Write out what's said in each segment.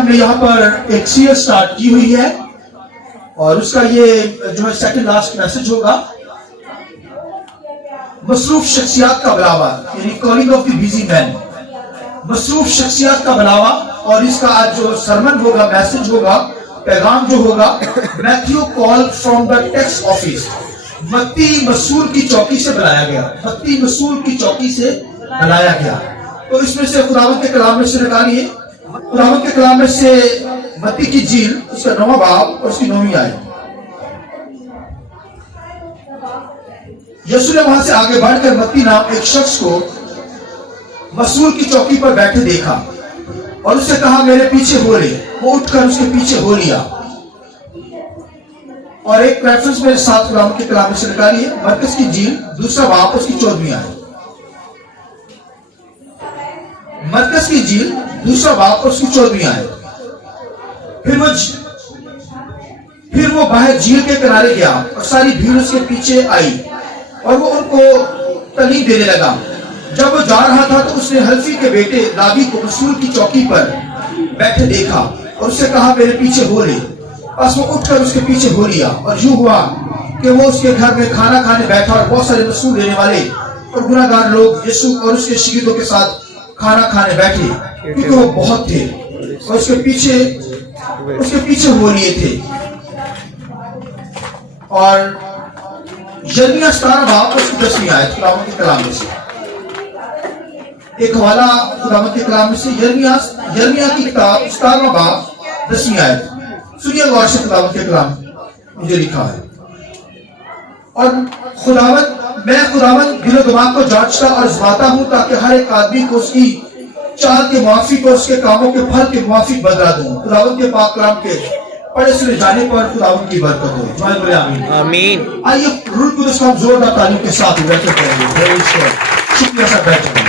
ہم نے یہاں پر ایک سیریز سٹارٹ کی ہوئی ہے اور اس کا یہ جو ہے سیکنڈ لاسٹ میسج ہوگا، مصروف شخصیات کا بلاوا، یعنی کالنگ آف دی بیزی مین، مصروف شخصیات کا بلاوا۔ اور اس کا آج جو سرمن ہوگا، میسج ہوگا، پیغام جو ہوگا، Matthew call from the tax office, متی مسول کی چوکی سے بلایا گیا، متی مسول کی چوکی سے بلایا گیا۔ تو اس میں سے خداوند کے کلام میں سے نکالیے، خداوند کے کلام میں سے متی کی جیل، اس کا 9واں باب اور اس کی 9ویں آیت۔ یسوع نے وہاں سے آگے بڑھ کر متی نام ایک شخص کو مسول کی چوکی پر بیٹھے دیکھا اور اس سے کہا میرے پیچھے ہو لے۔ وہ اٹھ کر اس کے پیچھے ہو لیا۔ اور ایک ریفرنس میرے ساتھ خداوند کے کلام میں سے نکالیے، مرکز کی جیل 2واں باب اس کی 14ویں آیت۔ مرکز کی جیل 2واں باب اس کی 14ویں آیت۔ پھر وہ باہر جھیل کے کنارے گیا اور ساری بھیڑ اس کے پیچھے آئی اور وہ ان کو تعلیم دینے لگا۔ جب وہ جا رہا تھا تو اس نے حلفی کے بیٹے لاوی کو مسول کی چوکی پر بیٹھے دیکھا اور اس سے کہا میرے پیچھے ہو لے۔ پس وہ اٹھ کر اس کے پیچھے ہو لیا اور یوں ہوا کہ وہ اس کے گھر میں کھانا کھانے بیٹھا اور بہت سارے مسول لینے والے اور گناہگار لوگ یسوع اور اس کے شاگردوں کے ساتھ کھانا کھانے بیٹھے، کیونکہ وہ بہت تھے اور اس کے پیچھے ہو لیے تھے۔ اور یرمیہ 17 باب اس کی 10ویں آیت خداوند کے کلام میں سے ایک حوالہ، خداوند کے کلام میں سے یرمیہ کی کتاب 17 باب 10ویں آیت۔ سنیے غور سے خداوند کے کلام مجھے لکھا ہے۔ اور میں خداوند دل و دماغ کو جانچتا اور آزماتا ہوں تاکہ ہر ایک آدمی کو اس کی چال کے موافق اور اس کے کاموں کے پھل کے موافق بدلا دوں۔ خداوند کے پاک کلام کے پڑھے سنے جانے پر خداوند کی برکت ہو۔ جوائے بولے آمین آمین۔ آئیے روح القدس کا ہم زوردار تعلیم کے ساتھ بیٹھے کریں گے۔ شکریہ سر، بیٹھے گے۔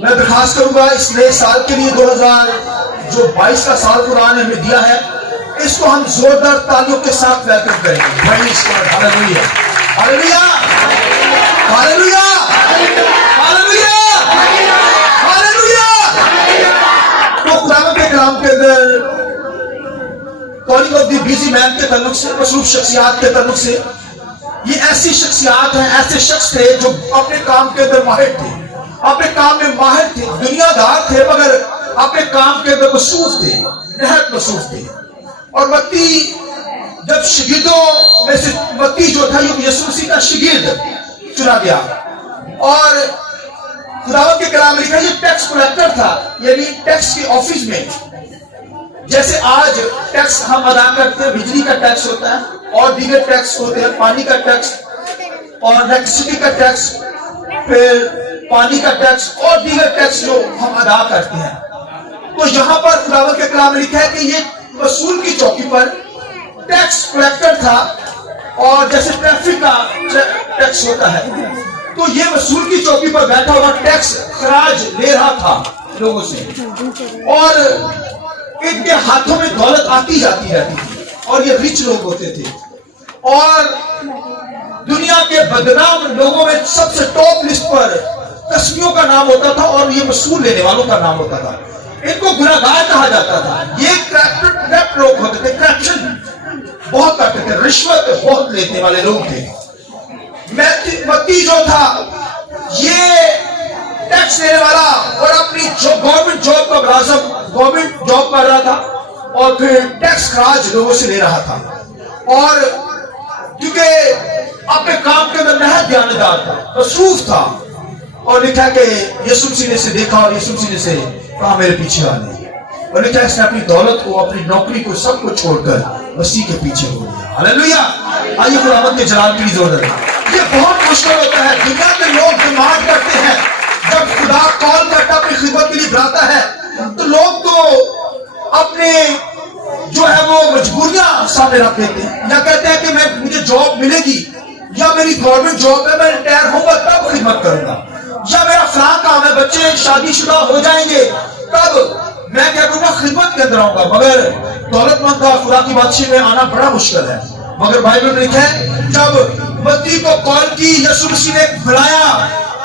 میں درخواست کروں گا اس نئے سال کے لیے 2022 کا سال قرآن نے ہمیں دیا ہے، اس کو ہم زوردار تالیوں کے ساتھ ویلکم کریں گے۔ ہاللیلویا ہاللیلویا ہاللیلویا ہاللیلویا ہاللیلویا۔ تو خداوند کے کلام کے اندر کالنگ آف دی بیزی مین کے تعلق سے، مصروف شخصیات کے تعلق سے، یہ ایسی شخصیات ہیں، ایسے شخص تھے جو اپنے کام کے اندر ماہر تھے، اپنے کام میں ماہر تھے، دنیا دار تھے، مگر اپنے کام کے اندر مصروف تھے، نہایت مصروف تھے۔ اور متی جب شاگردوں میں سے متی جو تھا یسوع مسیح کا شاگرد چنا گیا، اور خداوند کے کلام میں لکھا یہ ٹیکس کلیکٹر تھا، یعنی ٹیکس کے آفس میں جیسے آج ٹیکس ہم ادا کرتے ہیں، بجلی کا ٹیکس ہوتا ہے اور دیگر ٹیکس ہوتے ہیں، پانی کا ٹیکس اور الیکٹریسٹی کا ٹیکس، پھر پانی کا ٹیکس اور دیگر ٹیکس جو ہم ادا کرتے ہیں۔ تو یہاں پر خداوند کے کلام میں لکھا ہے کہ یہ مسول کی چوکی پر ٹیکس کلیکٹر تھا، اور جیسے ٹریفک کا ٹیکس ہوتا ہے تو یہ مسول کی چوکی پر بیٹھا ہوا ٹیکس خراج لے رہا تھا لوگوں سے، اور ان کے ہاتھوں میں دولت آتی جاتی رہتی تھی اور یہ رچ لوگ ہوتے تھے، اور دنیا کے بدنام لوگوں میں سب سے ٹاپ لسٹ پر کسبیوں کا نام ہوتا تھا اور یہ مسول لینے والوں کا نام ہوتا تھا۔ ان کو گناہگار کہا جاتا تھا۔ یہ کرپٹ لوگ ہوتے تھے، کرپشن بہت کرتے تھے، رشوت بہت لینے والے لوگ تھے۔ متی جو تھا یہ ٹیکس لینے والا اور اپنی گورنمنٹ جاب کا ملازم، گورنمنٹ جاب کر رہا تھا اور پھر ٹیکس خراج لوگوں سے لے رہا تھا، اور کیونکہ اپنے کام کے اندر نہایت دیانتدار تھا، مصروف تھا، اور لکھا کہ یسوع مسیح نے اسے دیکھا اور یسوع مسیح نے اسے کہا میرے پیچھے آنے، اور لکھا اس نے اپنی دولت کو، اپنی نوکری کو، سب کو چھوڑ کر مسیح کے پیچھے ہو گیا۔ ہاللیلویا۔ آئیے خداوند کے جلال کی ضرورت ہے۔ یہ بہت مشکل ہوتا ہے، دنیا میں لوگ ڈیمانڈ کرتے ہیں، جب خدا کال کرتا اپنی خدمت کے لیے بلاتا ہے تو لوگ تو اپنے جو ہے وہ مجبوریاں سامنے رکھ دیتے ہیں، یا کہتے ہیں کہ مجھے جاب ملے گی، یا میری گورنمنٹ جاب ہے، میں ریٹائر ہوں گا تب خدمت کروں گا، یا میرا فلاں کام ہے، بچے شادی شدہ ہو جائیں گے تب میں کیا کروں گا، خدمت کے اندر آؤں گا۔ مگر دولت مند کا خدا کی بادشاہی میں آنا بڑا مشکل ہے۔ مگر بائبل میں لکھا ہے جب متی کو کال کی، یسوع مسیح نے بلایا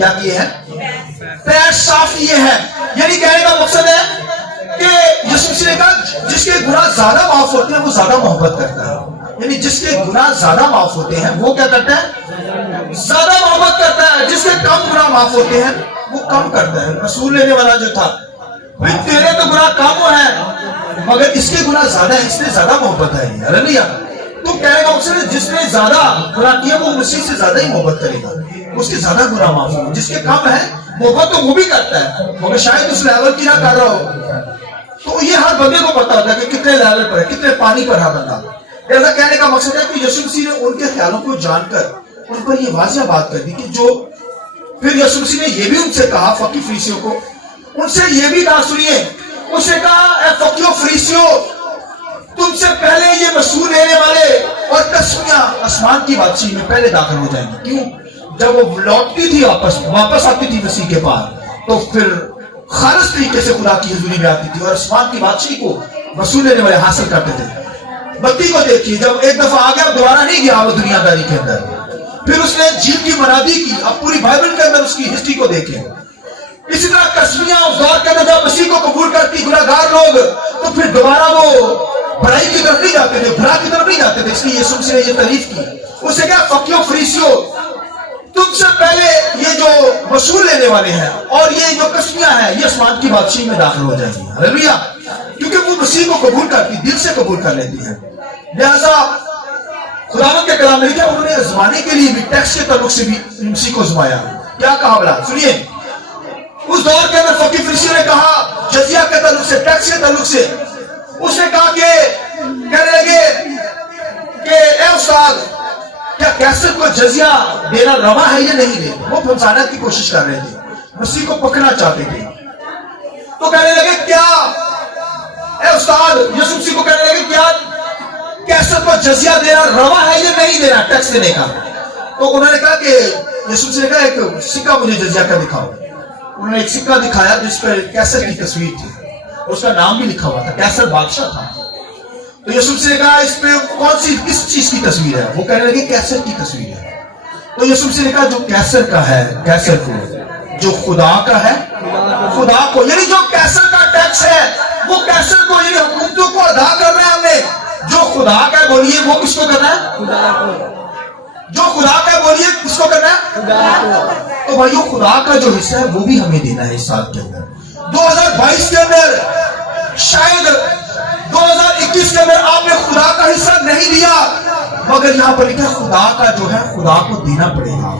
کیا کیے ہیں؟ پیر صاف کیے ہیں. یعنی کہنے کا مقصد ہے کہ یسوع مسیح نے کہا جس کے گناہ زیادہ معاف ہوتے ہیں وہ زیادہ محبت کرتا ہے. یعنی جس کے گناہ زیادہ معاف ہوتے ہیں وہ کیا کرتا ہے؟ زیادہ محبت کرتا ہے. جس کے کم گناہ معاف ہوتے ہیں وہ کم کرتا ہے. رسول لینے والا جو تھا بھئی تیرے تو گناہ کم ہیں مگر اس کے گناہ زیادہ ہیں، اس نے زیادہ محبت ہے. ہاللیلویہ. تو کہنے کا مقصد ہے جس نے زیادہ گناہ کیا وہ مسیح سے زیادہ ہی محبت کرے گا، اس کے زیادہ گناہ معاف ہوں گے. جس کے کم ہے محبت تو وہ بھی کرتا ہے مگر شاید اس لیول کی نہ کر رہا ہو. تو یہ ہر بندے کو پتا ہوتا ہے کہ کتنے لیول پر ہے، کتنے پانی پر ہے بندہ. ایسا کہنے کا مقصد ہے کہ یسوع مسیح نے ان کے خیالوں کو جان کر ان پر یہ واضح بات کر دی کہ جو پھر یسوع مسیح نے یہ بھی ان سے کہا فقی فریسیوں کو، ان سے یہ بھی کہا، سنیے، اس نے کہا اے فقیوں فریسیوں تم سے پہلے یہ مسئول لینے والے اور کسمیاں آسمان کی بادشاہی میں پہلے داخل ہو جائیں گے. کیوں؟ جب وہ لوٹتی تھی واپس آتی تھی مسیح کے پاس تو پھر خالص طریقے سے خدا کی حضوری میں آتی تھی اور آسمان کی بادشاہی کو مسئول لینے والے حاصل کرتے تھے. بتی کو دیکھیے، جب ایک دفعہ آ گیا دوبارہ نہیں گیا وہ دنیا داری کے اندر. پھر اس نے جھیل کی منادی کی. اب پوری بائبل کے اندر اس کی ہسٹری کو دیکھیں. اسی طرح کسمیاں اس دور کے اندر جب مسیح کو قبول کرتی گناہگار لوگ تو پھر دوبارہ وہ بڑائی کی طرف نہیں جاتے تھے، برا کی طرف نہیں جاتے تھے. اس لیے یسوع مسیح نے یہ تعریف کی. اس نے کہا فقیوں فریسیوں تم سے پہلے یہ جو مسئول لینے والے ہیں اور یہ جو کسمیاں ہیں یہ آسمان کی بادشاہی میں داخل ہو جائیں گی. ہاللیلویہ. کیونکہ وہ مسیح کو قبول کرتی، دل سے قبول کر لیتی ہے. لہذا خداوند کے کلام میں لکھا انہوں نے آزمانے کے لیے بھی ٹیکس کے تعلق سے بھی مسیح کو آزمایا. کیا کہا بلا؟ سنیے، اس دور کے اندر فقی فریسیوں نے کہا جزیہ کے تعلق سے، ٹیکس کے تعلق سے. اس نے کہا کہ کہنے لگے کہ اے استاد کیا کیسر کو جزیہ دینا روا ہے یا نہیں دینا؟ وہ پھنسانے کی کوشش کر رہے تھے، مسیح کو پکڑنا چاہتے تھے. تو کہنے لگے کیا اے استاد، یسوع مسیح کو کہنے لگے کیا کیسر کو جزیہ دینا روا ہے یا نہیں دینا، ٹیکس دینے کا؟ تو انہوں نے کہا کہ یسوع مسیح نے کہا ایک سکہ مجھے جزیہ کا دکھاؤ. انہوں نے ایک سکہ دکھایا جس پر کیسر کی تصویر تھی، اس کا نام بھی لکھا ہوا تھا، کیسر بادشاہ تھا. تو یسوع مسیح نے کہا اس پہ کون سی کس چیز کی تصویر ہے؟ وہ کہنے لگے کیسر کی تصویر ہے. تو یسوع مسیح نے کہا جو کیسر کا ہے کیسر کو، جو خدا کا ہے خدا کو. یعنی جو کیسر کا ٹیکس ہے وہ کیسر کو، یعنی حکومتوں کو ادا کر رہے ہیں ہم نے. جو خدا کا ہے بولیے وہ کس کو کرنا ہے؟ جو خدا کا ہے بولیے کس کو کرنا ہے؟ تو بھائیو خدا کا جو حصہ ہے وہ بھی ہمیں دینا ہے اس سال کے اندر. 2022 کے اندر شاید 2021 کے اندر آپ نے خدا کا حصہ نہیں دیا مگر یہاں پر لکھا خدا کا جو ہے خدا کو دینا پڑے گا.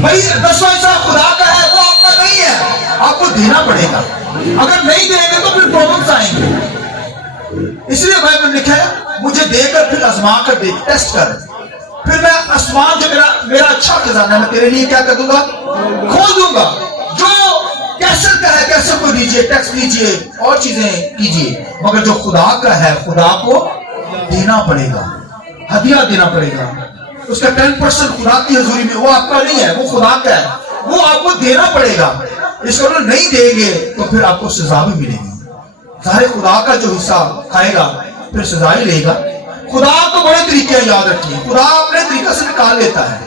بھائی 10واں حصہ خدا کا ہے وہ آپ کا نہیں ہے، آپ کو دینا پڑے گا. اگر نہیں دیں گے تو پھر پرابلمز آئیں گے. اس لیے بائبل لکھا ہے مجھے دے کر پھر آزما کر دیکھ، ٹیسٹ کر، پھر میں آسمان جو میرا اچھا خزانہ ہے میں تیرے لیے کیا کر دوں گا؟ کھول دوں گا. جو کیسر کا ہے کیسر کو دیجئے، ٹیکس دیجئے اور چیزیں کیجئے، مگر جو خدا کا ہے خدا کو دینا پڑے گا، ہدیہ دینا پڑے گا. اس کا 10% خدا کی حضوری میں، وہ آپ کا نہیں ہے، وہ خدا کا ہے، وہ آپ کو دینا پڑے گا. اس کو نہیں دیں گے تو پھر آپ کو سزا بھی ملے گی. ظاہر خدا کا جو حصہ کھائے گا پھر سزا ہی لے گا. خدا کو بڑے طریقے یاد رکھیے، خدا اپنے طریقے سے نکال لیتا ہے.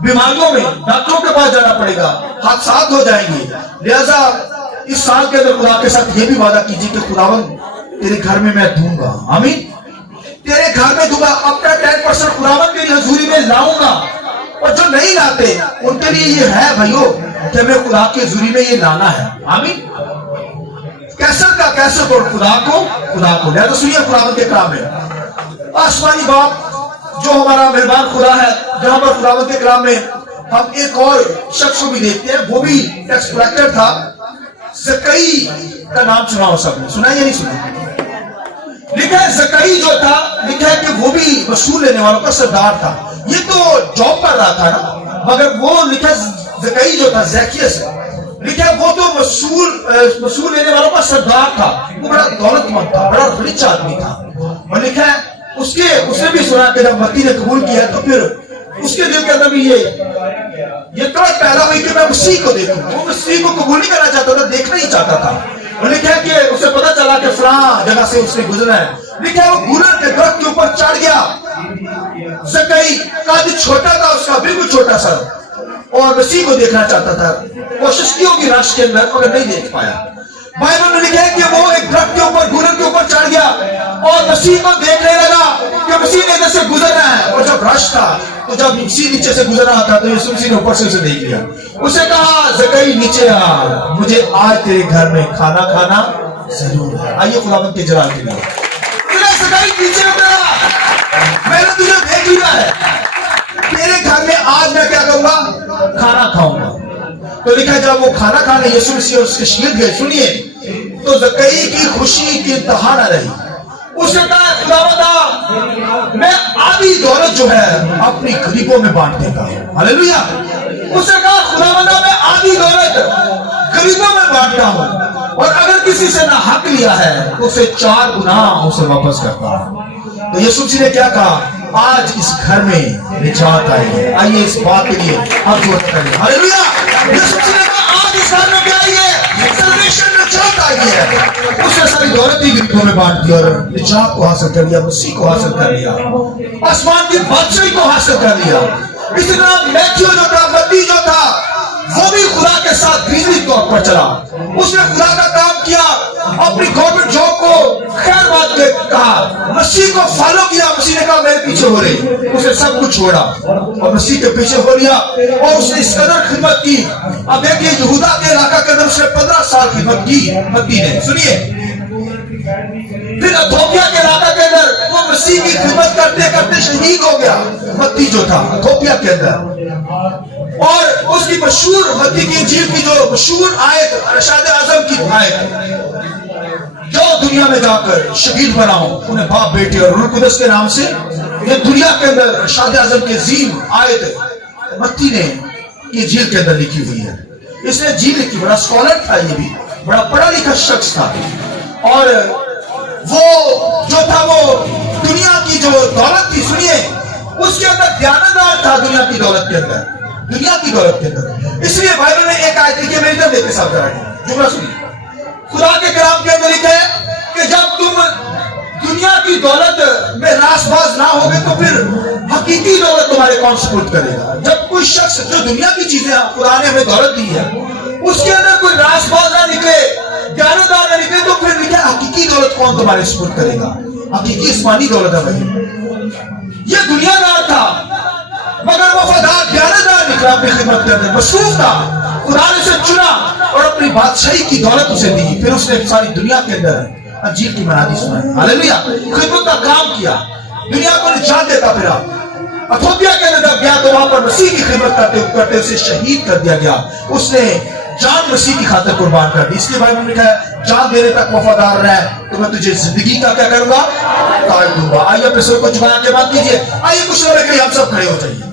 بیماریوں میں ڈاکٹروں کے پاس جانا پڑے گا، حادثات ہو جائیں گے. لہذا اس سال کے اندر خدا کے ساتھ یہ بھی وعدہ کیجیے کہ خداوند تیرے گھر میں دوں گا. آمین. تیرے گھر میں دوں گا، اپنا 10% خداوند تیری حضوری میں لاؤں گا. اور جو نہیں لاتے ان کے لیے یہ ہے بھائیو کہ ہمیں خدا کی حضوری میں یہ لانا ہے. آمین. کیسر کا کیسر کو، خدا کو خدا کو. لہذا سنیے خداوند کے کلام میں آسمانی باپ جو ہمارا مہربان خدا ہے، جہاں پر خداوند کے کلام میں ہم ایک اور شخص کو بھی دیکھتے ہیں، وہ بھی ٹیکس کلیکٹر تھا. زکئی کا نام سنا ہو سب نے، سنا یا نہیں سنا؟ لکھا ہے زکئی جو تھا، لکھا ہے کہ وہ بھی وصول لینے والوں کا سردار تھا. یہ تو جاب کر رہا تھا نا، مگر وہ لکھا زکئی جو تھا زیکیس ہے، لکھا ہے وہ تو وصول لینے والوں کا سردار تھا. وہ بڑا دولت مند تھا، بڑا رچ آدمی تھا. اور لکھا ہے اس نے بھی سنا کہ جب متی نے قبول کیا تو پھر اس کے دل کے اندر بھی یہ طرح پیدا ہوئی کہ میں مسیح کو دیکھوں. وہ مسیح کو قبول نہیں کرنا چاہتا تھا، دیکھنا ہی چاہتا تھا. اور لکھا ہے کہ اسے پتا چلا کہ فلاں جگہ سے اس نے گزرنا ہے. لکھا ہے وہ گولر کے درخت کے اوپر چڑھ گیا. زکئی قد چھوٹا تھا، اس کا بالکل چھوٹا سا. اور مسیح کو دیکھنا چاہتا تھا. کوشش کی ہوگی رش کے اندر مگر نہیں دیکھ پایا. بائبل میں لکھا ہے کہ وہ ایک ٹرک کے اوپر گولر کے اوپر چڑھ گیا اور مسیح کو دیکھنے لگا کہ مسیح نے ادھر سے گزر رہا ہے. اور جب رش تھا تو جب مسیح نیچے سے گزر رہا تھا تو یسوع مسیح نے اوپر سے اسے دیکھ لیا. اسے کہا زکئی نیچے آ, مجھے آج تیرے گھر میں کھانا کھانا ضرور ہے. آئیے خداوند کے جلال کے لیے زکئی نیچے اترا, میں نے تجھے دیکھ لیا ہے, تیرے گھر میں آج میں کیا کروں گا, کھانا کھاؤں گا. تو لکھا جب وہ کھانا کھانے یسوع مسیح اور اس کے شاگرد گئے, سنیے, تو زکئی کی خوشی کی انتہا نہ رہی. اس نے کہا خداوند میں آدھی دولت جو ہے اپنی غریبوں میں بانٹ دے گا. ہاللیلویا. اس نے کہا خداوند میں آدھی دولت غریبوں میں بانٹتا ہوں, اور اگر کسی سے نہ حق لیا ہے تو اسے 4 گنا اسے واپس کرتا ہوں. تو یسوع مسیح نے کیا کہا, آج اس گھر میں نجات آئی ہے. آئیے اس بات کے لیے ہم دعا کریں. ہاللیلویا. یسوع مسیح نے کہا آج اس گھر میں کیا آئی ہے, سلویشن, نجات آئی ہے. اس نے ساری دولت ہی غریبوں میں بانٹ دی اور نجات کو حاصل کر لیا, مسیح کو حاصل کر لیا, آسمان کی بادشاہی کو حاصل کر لیا. اسی طرح میتھیو جو تھا, متی جو تھا, وہ بھی خدا کے ساتھ بجلی طور پر چلا. اس نے خدا کا کام کیا, اپنی گورنمنٹ جاب کو خیر بات کے کہا, مسیح کو فالو کیا. مسیح نے کہا میرے پیچھے ہو رہی, اس نے سب کچھ چھوڑا اور مسیح کے پیچھے ہو لیا, اور اس نے اس قدر خدمت کی. اب دیکھیے یہودا کے علاقہ کے اندر اس نے 15 سال خدمت کی متی نے. سنیے, پھر ایتھوپیا کے علاقہ کے اندر وہ مسیح کی خدمت کرتے کرتے شہید ہو گیا, متی جو تھا ایتھوپیا کے اندر. اور اس کی مشہور متی کی انجیل کی جو مشہور آیت, ارشاد اعظم کی آیت, جو دنیا میں جا کر شہید بناؤ انہیں باپ بیٹے اور روح القدس کے نام سے, یہ دنیا کے اندر ارشاد اعظم کی عظیم آیت متی نے انجیل کے اندر لکھی ہوئی ہے. اس نے انجیل لکھی, بڑا اسکالر تھا, یہ بھی بڑا پڑھا لکھا شخص تھا, اور وہ جو تھا وہ دنیا کی جو دولت تھی, سنیے, اس کے اندر دیانتدار تھا دنیا کی دولت کے اندر, دنیا کی دولت کے اندر. اس لیے بائبل میں ایک آیت لکھی ہے, میری طرف دیکھ کے ساتھ کرائیں, جملہ سنیے. خدا کے کلام کے اندر لکھا ہے کہ جب تم دنیا کی دولت میں راس باز نہ ہوگے تو پھر حقیقی دولت تمہارے کون سپرد کرے گا. جب کوئی شخص جو دنیا کی چیزیں خدا نے ہمیں دولت دی ہے اس کے اندر کوئی راس باز نہ نکلے, دیانتدار نہ نکلے, تو پھر لکھا حقیقی دولت کون تمہارے سپرد کرے گا. حقیقی آسمانی دولت ہے بھائی. یہ دنیا دار تھا مگر وفادار دیانتدار نکلا, اپنی خدمت کرنے مصروف تھا. خدا نے اسے چنا اور اپنی بادشاہی کی دولت اسے دی. پھر اس نے ساری دنیا کے اندر انجیل کی منادی سنائی. ہاللیلویا. خدمت کا کام کیا, دنیا کو نجات دیتا پھرا. ایتھوپیا کے اندر جب گیا تو وہاں پر مسیح کی خدمت کرتے کرتے اسے شہید کر دیا گیا. اس نے جان مسیح کی خاطر قربان کر دی. اس لیے بائبل میں لکھا ہے جان دینے تک وفادار رہ تو میں تجھے زندگی کا کیا کروں گا, تاج دوں گا. آئیے اپنے سر کو جھکا کے بات کیجیے. آئیے کچھ لوگ ہم سب کھڑے ہو جائیے.